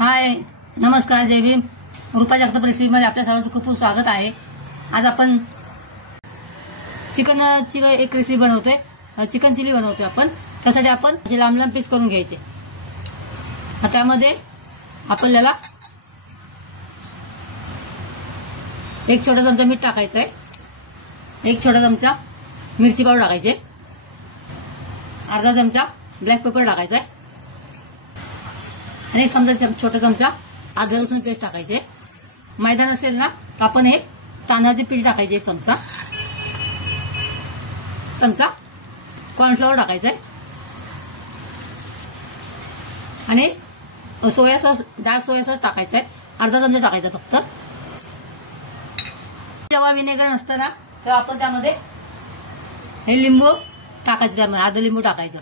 हाय, नमस्कार, जय भीम. रूपा जगताप रेसिपीमध्ये आपल्या सर्वांचं खूप खूप स्वागत आहे. आज आपण चिकनची एक रेसिपी बनवतोय. चिकन चिली बनवतोय आपण. त्यासाठी आपण असे लांब लांब पीस करून घ्यायचे. त्यामध्ये आपल्याला एक छोटा चमचा मीठ टाकायचं आहे, एक छोटा चमचा मिरची पावडर टाकायचे, अर्धा चमचा ब्लॅक पेपर टाकायचा आहे आणि एक छोटा चमचा अद्रक लसूण पेस्ट टाकायचे. मैदा नसेल ना तर आपण हे तांदळाचे पीठ टाकायचे, एक चमचा कॉर्नफ्लॉवर टाकायचा आहे आणि soya sauce, dark soya sauce टाकायचा आहे, अर्धा चमचा टाकायचा फक्त. जेव्हा विनेगर नसतं ना तेव्हा आपण त्यामध्ये हे लिंबू टाकायचं, त्यामध्ये अर्ध लिंबू टाकायचं,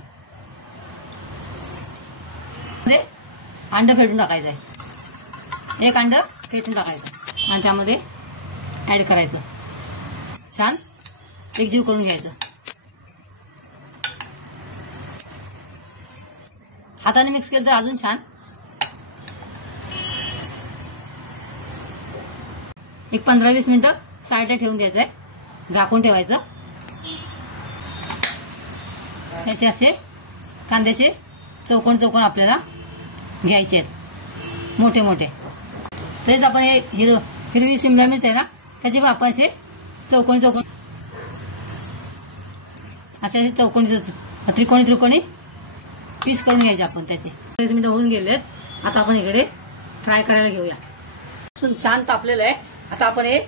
अंड फेटून टाकायचं आहे, एक अंड फेटून टाकायचं आणि त्यामध्ये ऍड करायचं. छान एकजीव करून घ्यायचं. हाताने मिक्स केलं तर अजून छान. एक 15-20 मिनिटं साईडला ठेवून द्यायचं आहे, झाकून ठेवायचं. त्याचे असे कांद्याचे चौकोन चौकोन आपल्याला घ्यायचे आहेत, मोठे मोठे. तरीच आपण हे हिरवी शिमला मिरच आहे ना त्याचे आपण असे चौकोनी चौकोन असे चौकोनी त्रिकोणी पीस करून घ्यायचे आपण. त्याचे 30 मिनिटं होऊन गेलेत. आता आपण इकडे फ्राय करायला घेऊया. छान तापलेलं आहे. आता आपण हे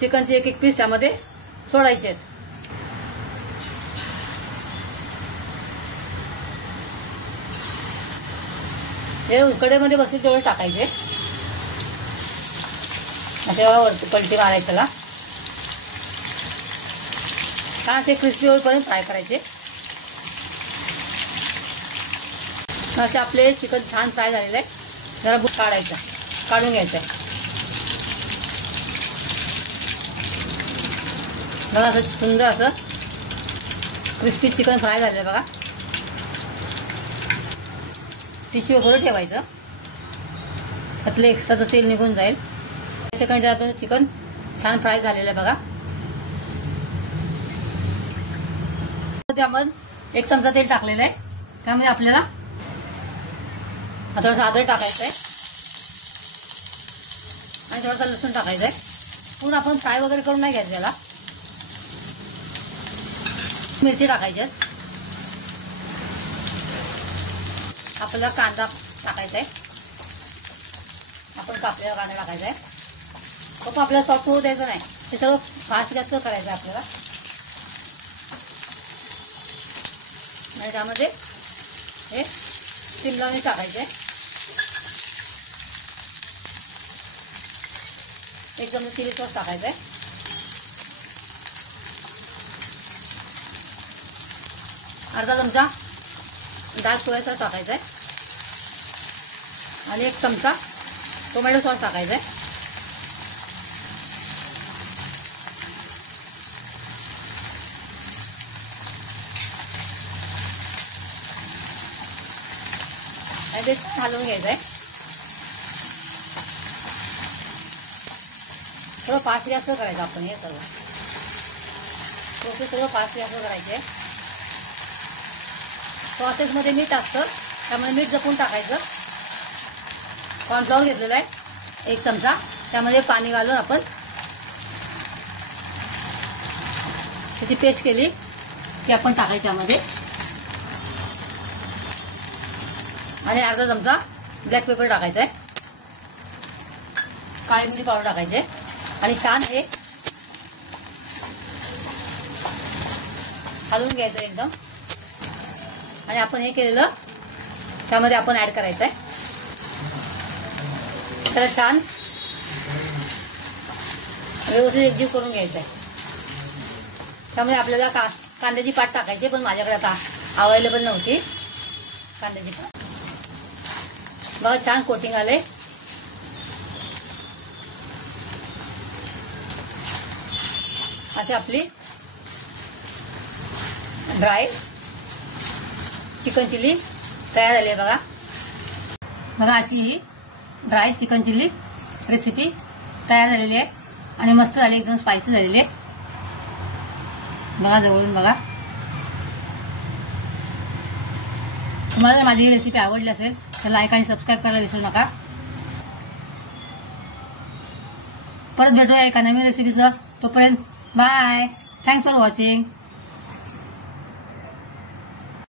चिकनचे एक पीस त्यामध्ये सोडायचे आहेत. हे कढईमध्ये बसून तेवढे टाकायचे. वरती पलटी मारायचं, त्याला छान असे क्रिस्पी होईपर्यंत फ्राय करायचे. असे आपले चिकन छान फ्राय झालेलं आहे. जरा काढायचं, काढून घ्यायचं आहे. बघा असं सुंदर असं क्रिस्पी चिकन फ्राय झालेलं आहे. बघा, टिश्यू वगैरे ठेवायचं, त्यातलं एक्स्ट्राचं तेल निघून जाईल. सेकंड आपण चिकन छान फ्राय झालेलं आहे. बघा, आपण एक चमचा तेल टाकलेलं आहे. त्यामध्ये आपल्याला थोडंसं अद्रक टाकायचं आहे आणि थोडासा लसूण टाकायचं आहे. पूर्ण आपण फ्राय वगैरे करून नाही घ्यायचं त्याला. मिरची टाकायची, आपल्याला कांदा टाकायचा आहे, आपण कापलेला कांदा टाकायचा आहे. तो पण आपल्याला सॉफ्ट होऊ द्यायचं नाही, ते सर्व फास्ट जास्त करायचं आहे आपल्याला. आणि त्यामध्ये हे शिमला मिरच टाकायचे, एक चमचा चिली सॉस टाकायचा आहे, अर्धा चमचा डार्क सोया सॉस टाकायचा आहे आणि एक चमचा टोमॅटो सॉस टाकायचा आहे. आणि ते हलवून घ्यायचं आहे. थोडं फास्ट जास्त करायचं आपण. हे सर्व प्रोसेस थोडं फास्ट जास्त करायचे. सॉसेसमध्ये मीठ असतं त्यामुळे मीठ जपून टाकायचं. कॉर्नफ्लॉवर घेतलेला आहे एक चमचा, त्यामध्ये पाणी घालून आपण त्याची पेस्ट केली की आपण टाकायची त्यामध्ये. आणि अर्धा चमचा ब्लॅक पेपर टाकायचा आहे, काळी मिरी पावडर टाकायचे आणि छान हे हलवून घ्यायचं एकदम. आणि आपण हे केलेलं त्यामध्ये आपण ऍड करायचं आहे. त्याला छान व्यवस्थित एकजीव करून घ्यायचं आहे. त्यामध्ये आपल्याला कांद्याची पात टाकायची, पण माझ्याकडे आता अवेलेबल नव्हती कांद्याची पात. बघा छान कोटिंग आले. अशी आपली ड्राय चिकन चिली तयार झाली आहे. बघा अशी ही ड्राय चिकन चिल्ली रेसिपी तयार झालेली आहे आणि मस्त झाली, एकदम स्पायसी झालेली आहे. बघा जवळून बघा. तुम्हाला जर माझी ही रेसिपी आवडली असेल तर लाईक आणि सबस्क्राईब करायला विसरू नका. परत भेटूया एका नवीन रेसिपीसह. तोपर्यंत बाय. Thanks for watching.